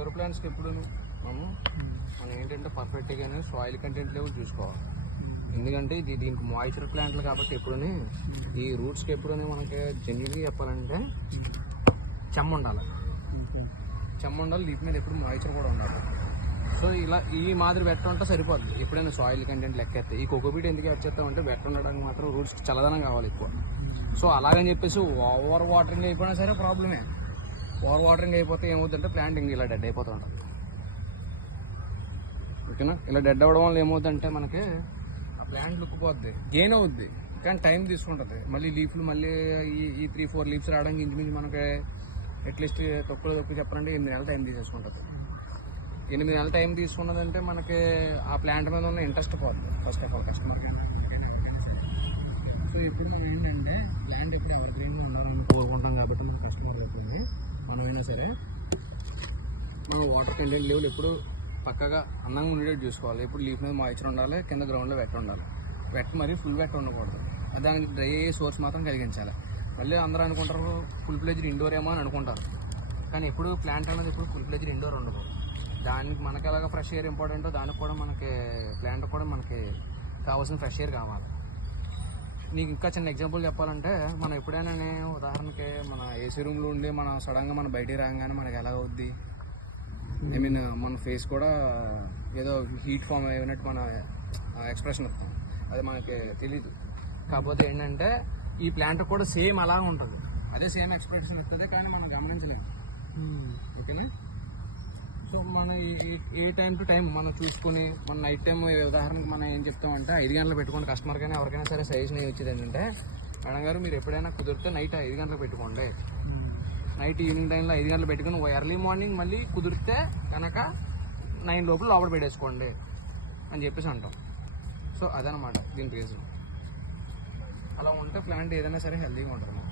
Indoor ప్లాంట్స్కి ఎప్పుడు మనం ఏంటంటే పర్ఫెక్ట్గానే సాయిల్ కంటెంట్ లెవెల్ చూసుకోవాలి. ఎందుకంటే దీనికి మాయిశ్చర్ ప్లాంట్లు కాబట్టి ఎప్పుడూ ఈ రూట్స్కి ఎప్పుడూ మనకి జెన్యున్గా చెప్పాలంటే చెమ్మ ఉండాలి. లీఫ్ మీద ఎప్పుడు మాయిశ్చర్ కూడా ఉండాలి. సో ఇలా ఈ మాదిరి వెట్ ఉంటే సరిపోద్ది. ఎప్పుడైనా సాయిల్ కంటెంట్ లెక్కేస్తే ఈ కోకోపీట్ ఎందుకు యాడ్ చేస్తామంటే వెట్ ఉండడానికి మాత్రం రూట్స్కి చల్లదనం కావాలి ఎక్కువ. సో అలాగని చెప్పేసి ఓవర్ వాటరింగ్ అయిపోయినా సరే ప్రాబ్లమే. ఓవర్ వాటరింగ్ అయిపోతే ఏమవుతుందంటే ప్లాంట్ ఇలా డెడ్ అయిపోతూ ఉంటుంది. ఓకేనా? ఇలా డెడ్ అవ్వడం వల్ల ఏమవుతుందంటే మనకి ఆ ప్లాంట్ లుక్ పోద్ది, గెయిన్ అవుద్ది, కానీ టైం తీసుకుంటుంది. మళ్ళీ లీఫ్లు మళ్ళీ ఈ 3-4 లీవ్స్ రావడానికి ఇంచుమించు మనకి అట్లీస్ట్ తక్కువ చెప్పాలంటే 8 నెలల టైం తీసేసుకుంటుంది. 8 నెలల టైం తీసుకున్నదంటే మనకి ఆ ప్లాంట్ మీద ఉన్న ఇంట్రెస్ట్ పోద్ది ఫస్ట్ ఆఫ్ ఆల్ కస్టమర్కి. సో ఇప్పుడు మనం ఏంటంటే ప్లాంట్ ఎప్పుడు ఎవరి గ్రీన్గా ఉండాలని కోరుకుంటాం కాబట్టి మన కస్టమర్ చెప్పింది మనమైనా సరే మనం వాటర్ కంటెంట్ లెవెల్ ఎప్పుడు పక్కగా అందంగా ఉండేటట్టు చూసుకోవాలి. ఇప్పుడు లీఫ్ మీద మాయిశ్చర్ ఉండాలి, కింద గ్రౌండ్లో వెట్ ఉండాలి. వెట్ మరి ఫుల్ వెట్ ఉండకూడదు. దానికి డ్రై అయ్యే సోర్స్ మాత్రం కలిగించాలి. మళ్ళీ అందరూ అనుకుంటారు ఫుల్ ప్లేజ్డ్ ఇండోర్ ఏమో అని అనుకుంటారు, కానీ ఎప్పుడు ప్లాంట్ అనేది ఎప్పుడు ఫుల్ ప్లేజ్డ్ ఇండోర్ ఉండకూడదు. దానికి మనకి ఎలాగ ఫ్రెష్ ఎయిర్ ఇంపార్టెంటో దానికి కూడా మనకి ప్లాంట్ కూడా మనకి కావాల్సిన ఫ్రెష్ ఎయిర్ కావాలి. నీకు ఇంకా చిన్న ఎగ్జాంపుల్ చెప్పాలంటే మనం ఎప్పుడైనా ఉదాహరణకి మన ఏసీ రూమ్లో ఉండి మనం సడన్గా మన బయటికి రాగానే మనకి ఎలా అవుద్ది, ఐ మీన్ మన ఫేస్ కూడా ఏదో హీట్ ఫామ్ అయినట్టు మన ఎక్స్ప్రెషన్ వస్తుంది. అది మనకి తెలీదు. కాకపోతే ఏంటంటే ఈ ప్లాంట్ కూడా సేమ్ అలా ఉంటుంది, అదే సేమ్ ఎక్స్ప్రెషన్ వస్తుంది, కానీ మనం గమనించలేము. ఓకేనా? సో మనం ఈ టైం టు టైం మనం చూసుకొని మన నైట్ టైం ఉదాహరణకి మనం ఏం చెప్తామంటే 5 గంటలు పెట్టుకోండి. కస్టమర్ కానీ ఎవరికైనా సరే సజెషన్ వచ్చేది ఏంటంటే మేడం గారు మీరు ఎప్పుడైనా కుదిరితే నైట్ 5 గంటలకు పెట్టుకోండి. నైట్ ఈవినింగ్ టైంలో 5 గంటలు పెట్టుకుని ఎర్లీ మార్నింగ్ మళ్ళీ కుదిరితే కనుక 9 లోపల లోపల పెట్టేసుకోండి అని చెప్పేసి అంటాం. సో అదనమాట దీని రీజన్. అలా ఉంటే ప్లాంట్ ఏదైనా సరే హెల్తీగా ఉంటుంది.